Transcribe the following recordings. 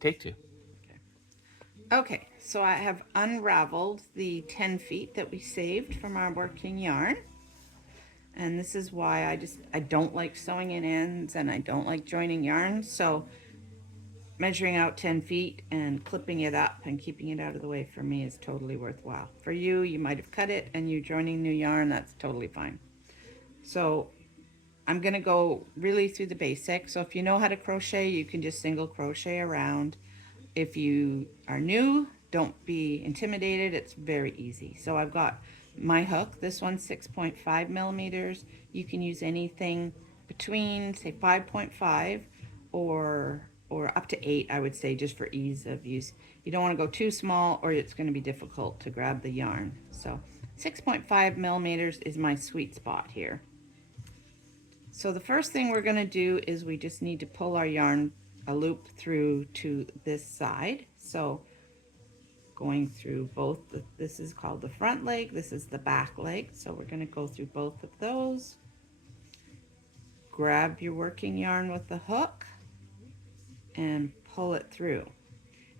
Take two. Okay, so I have unraveled the 10 feet that we saved from our working yarn. And this is why I don't like sewing in ends and I don't like joining yarn. So measuring out 10 feet and clipping it up and keeping it out of the way for me is totally worthwhile. For you, you might have cut it and you're joining new yarn, that's totally fine. So I'm going to go really through the basics. So if you know how to crochet, you can just single crochet around. If you are new, don't be intimidated. It's very easy. So I've got my hook. This one's 6.5 millimeters. You can use anything between, say, 5.5 or up to 8, I would say, just for ease of use. You don't want to go too small or it's going to be difficult to grab the yarn. So 6.5 millimeters is my sweet spot here. So the first thing we're going to do is we just need to pull our yarn a loop through to this side. So going through both, this is called the front leg, this is the back leg. So we're going to go through both of those. Grab your working yarn with the hook and pull it through.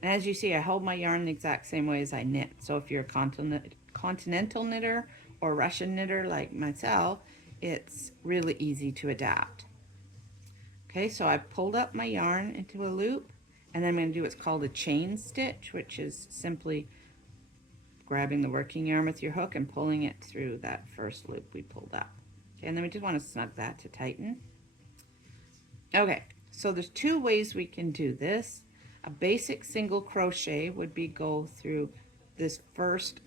And as you see, I hold my yarn the exact same way as I knit. So if you're a continental knitter or Russian knitter like myself, it's really easy to adapt. Okay, so I pulled up my yarn into a loop, and then I'm going to do what's called a chain stitch, which is simply grabbing the working yarn with your hook and pulling it through that first loop we pulled up. Okay, and then we just want to snug that to tighten. Okay, so there's two ways we can do this. A basic single crochet would be go through this first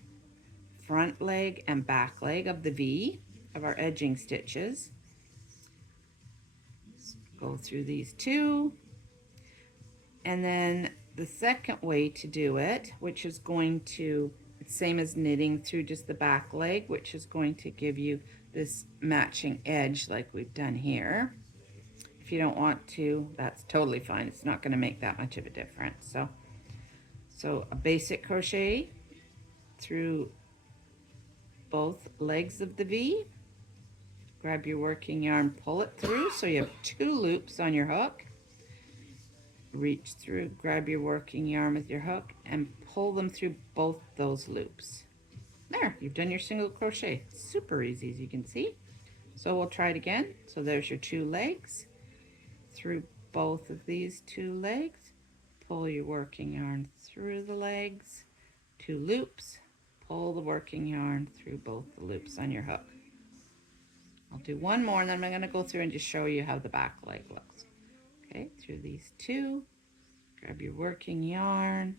front leg and back leg of the V of our edging stitches. Go through these two. And then the second way to do it, which is going to, it's same as knitting through just the back leg, which is going to give you this matching edge like we've done here. If you don't want to, that's totally fine. It's not going to make that much of a difference. So a basic crochet through both legs of the V. Grab your working yarn, pull it through so you have 2 loops on your hook. Reach through, grab your working yarn with your hook and pull them through both those loops. There, you've done your single crochet. Super easy, as you can see. So we'll try it again. So there's your 2 legs. Through both of these 2 legs, pull your working yarn through the legs, 2 loops, pull the working yarn through both the loops on your hook. I'll do one more and then I'm going to go through and just show you how the back leg looks. Okay, through these 2, grab your working yarn,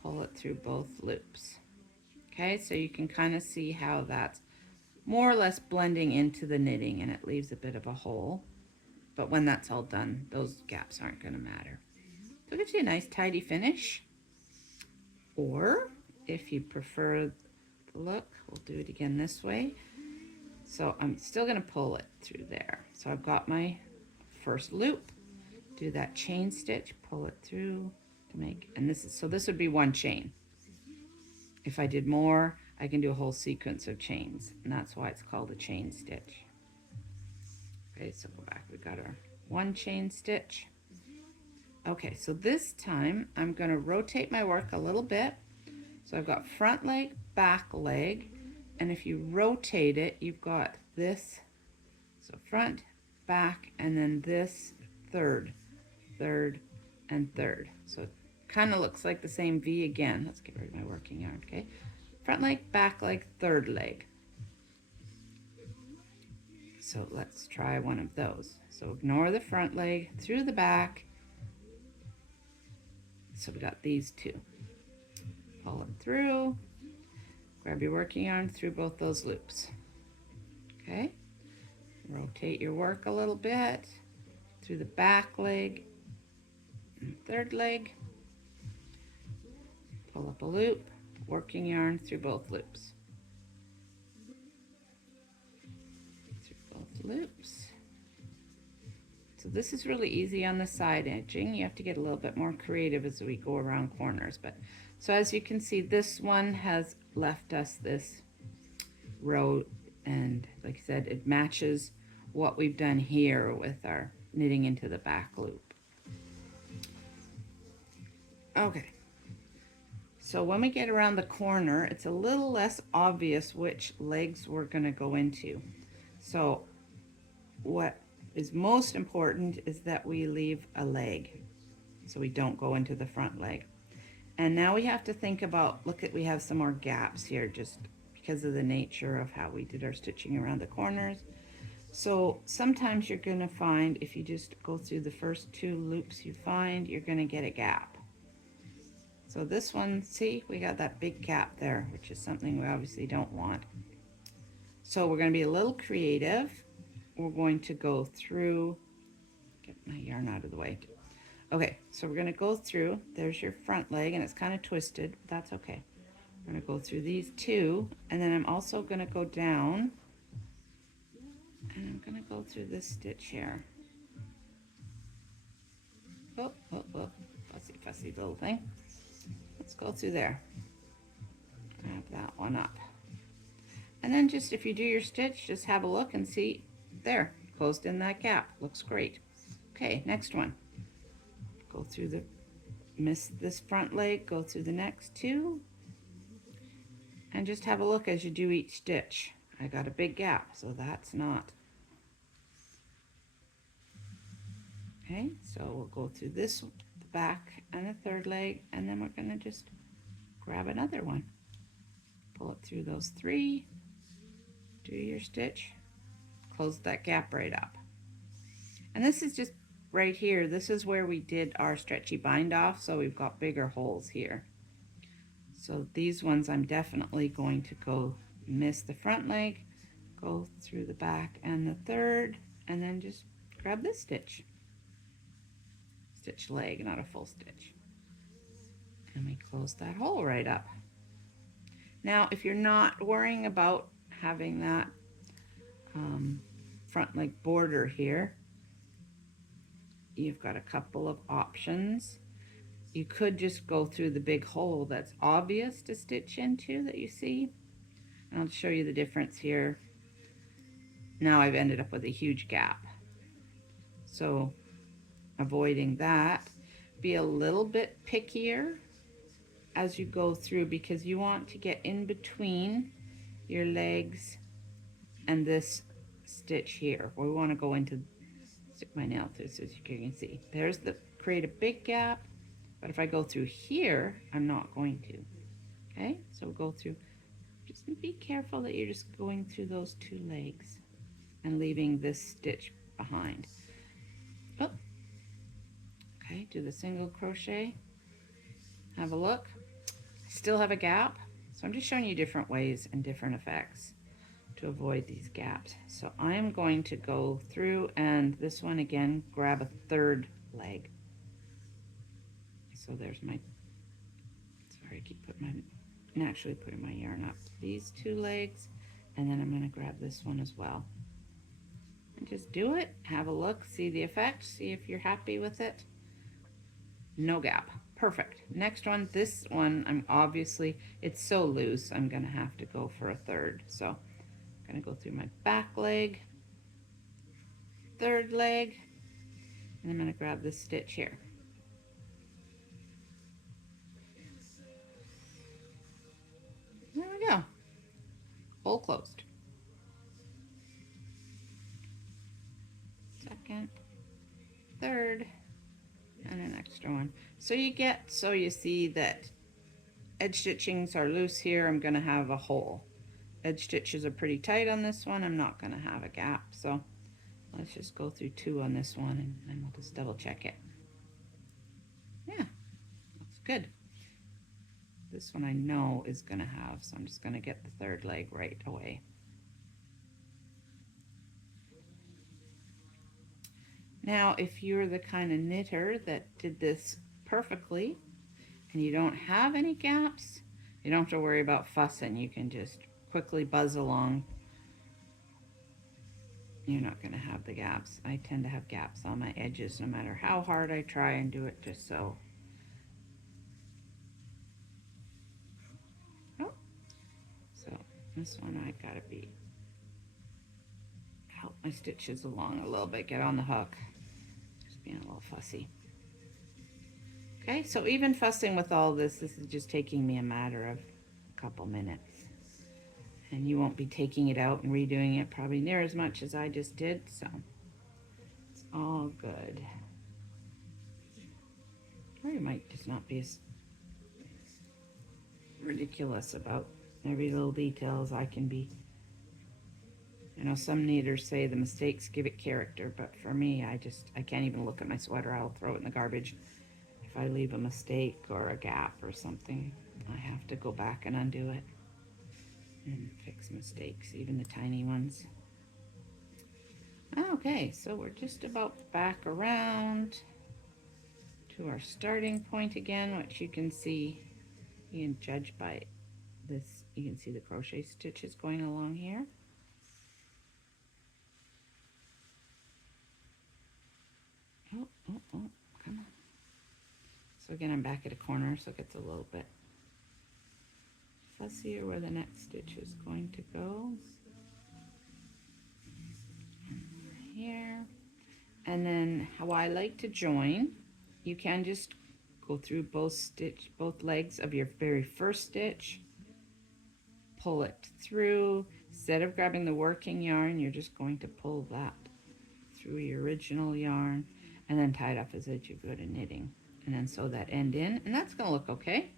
pull it through both loops. Okay, so you can kind of see how that's more or less blending into the knitting and it leaves a bit of a hole. But when that's all done, those gaps aren't going to matter. So it gives you a nice tidy finish. Or if you prefer the look, we'll do it again this way. So I'm still going to pull it through there. So I've got my first loop, do that chain stitch, pull it through to make, and this would be one chain. If I did more, I can do a whole sequence of chains, and that's why it's called a chain stitch. Okay, so go back, we got our one chain stitch. Okay, so this time I'm going to rotate my work a little bit. So I've got front leg, back leg, and if you rotate it, you've got this, so front, back, and then this third, and third. So it kind of looks like the same V again. Let's get rid of my working yarn, okay? Front leg, back leg, third leg. So let's try one of those. So ignore the front leg, through the back. So we got these 2. Pull it through, grab your working yarn through both those loops. Okay, rotate your work a little bit through the back leg and third leg. Pull up a loop, working yarn through both loops. Through both loops. So this is really easy on the side edging. You have to get a little bit more creative as we go around corners. But so as you can see, this one has left us this row, and like I said, it matches what we've done here with our knitting into the back loop. Okay. So when we get around the corner, it's a little less obvious which legs we're going to go into. So what is most important is that we leave a leg, so we don't go into the front leg. And now we have to think about, look at, we have some more gaps here just because of the nature of how we did our stitching around the corners. So sometimes you're going to find, if you just go through the first 2 loops you find, you're going to get a gap. So this one, see, we got that big gap there, which is something we obviously don't want. So we're going to be a little creative. We're going to go through, get my yarn out of the way. Okay, so we're going to go through, there's your front leg, and it's kind of twisted, but that's okay. I'm going to go through these 2, and then I'm also going to go down, and I'm going to go through this stitch here. Oh, oh, oh, fussy, fussy little thing. Let's go through there. Grab that one up. And then just, if you do your stitch, just have a look and see, there, closed in that gap. Looks great. Okay, next one. Go through the, miss this front leg, go through the next 2, and just have a look as you do each stitch. I got a big gap, so that's not. Okay, so we'll go through this, the back and the 3rd leg, and then we're going to just grab another one. Pull it through those 3, do your stitch, close that gap right up. And this is just right here, this is where we did our stretchy bind off, so we've got bigger holes here. So these ones I'm definitely going to go miss the front leg, go through the back and the 3rd, and then just grab this stitch. Stitch leg, not a full stitch. And we close that hole right up. Now, if you're not worrying about having that front leg border here, you've got a couple of options. You could just go through the big hole that's obvious to stitch into that you see. And I'll show you the difference here. Now I've ended up with a huge gap. So avoiding that, be a little bit pickier as you go through, because you want to get in between your legs and this stitch here. We want to go into, stick my nail through so you can see. There's the, create a big gap, but if I go through here, I'm not going to. Okay, so we'll go through, just be careful that you're just going through those 2 legs and leaving this stitch behind. Oh, okay, do the single crochet, have a look. Still have a gap, so I'm just showing you different ways and different effects to avoid these gaps. So I'm going to go through, and this one again, grab a 3rd leg. So there's my, sorry, I keep putting my, naturally putting my yarn up. These 2 legs, and then I'm going to grab this one as well. And just do it, have a look, see the effect, see if you're happy with it. No gap. Perfect. Next one, this one, I'm obviously, it's so loose, I'm going to have to go for a 3rd. So I'm going to go through my back leg, 3rd leg, and I'm going to grab this stitch here. There we go. Hole closed. 2nd, 3rd, and an extra one. So you see that edge stitchings are loose here. I'm going to have a hole. Edge stitches are pretty tight on this one. I'm not going to have a gap. So let's just go through 2 on this one, and then we'll just double check it. Yeah, looks good. This one I know is going to have, so I'm just going to get the 3rd leg right away. Now, if you're the kind of knitter that did this perfectly and you don't have any gaps, you don't have to worry about fussing. You can just quickly buzz along. You're not going to have the gaps. I tend to have gaps on my edges no matter how hard I try and do it just so. Oh, so this one I gotta help my stitches along a little bit, get on the hook. Just being a little fussy. Okay, so even fussing with all this is just taking me a matter of a couple minutes. And you won't be taking it out and redoing it probably near as much as I just did, so it's all good. Or you might just not be as ridiculous about every little detail as I can be. You know, some knitters say the mistakes give it character, but for me, I can't even look at my sweater. I'll throw it in the garbage if I leave a mistake or a gap or something. I have to go back and undo it and fix mistakes, even the tiny ones. Okay, so we're just about back around to our starting point again, which you can see, you can judge by this, you can see the crochet stitches going along here. Oh, come on. So again, I'm back at a corner, so it gets a little bit fussier where the next stitch is going to go. Here. And then how I like to join, you can just go through both legs of your very first stitch, pull it through. Instead of grabbing the working yarn, you're just going to pull that through your original yarn and then tie it up as if you go to knitting, and then sew that end in, and that's going to look okay.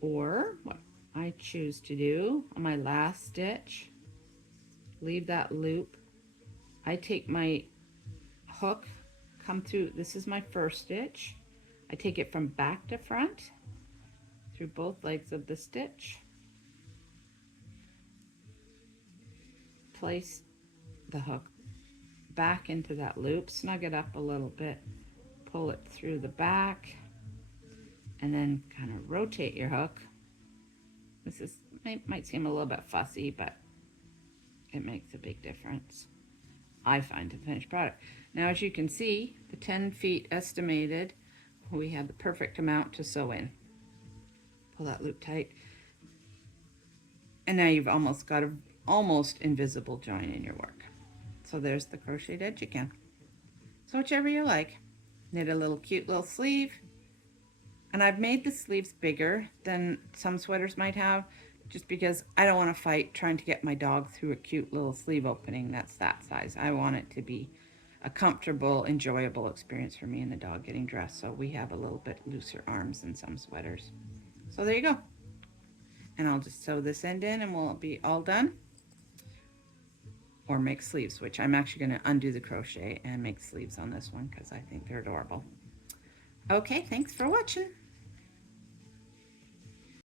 Or what I choose to do on my last stitch, leave that loop. I take my hook, come through, this is my first stitch. I take it from back to front through both legs of the stitch, place the hook back into that loop, snug it up a little bit, pull it through the back, and then kind of rotate your hook. This is might seem a little bit fussy, but it makes a big difference, I find, to the finished product. Now, as you can see, the 10 feet estimated, we have the perfect amount to sew in. Pull that loop tight. And now you've almost got an almost invisible join in your work. So there's the crocheted edge again. So whichever you like. Knit a little cute little sleeve. And I've made the sleeves bigger than some sweaters might have, just because I don't want to fight trying to get my dog through a cute little sleeve opening that's that size. I want it to be a comfortable, enjoyable experience for me and the dog getting dressed. So we have a little bit looser arms than some sweaters. So there you go. And I'll just sew this end in and we'll be all done. Or make sleeves, which I'm actually going to undo the crochet and make sleeves on this one because I think they're adorable. Okay, thanks for watching.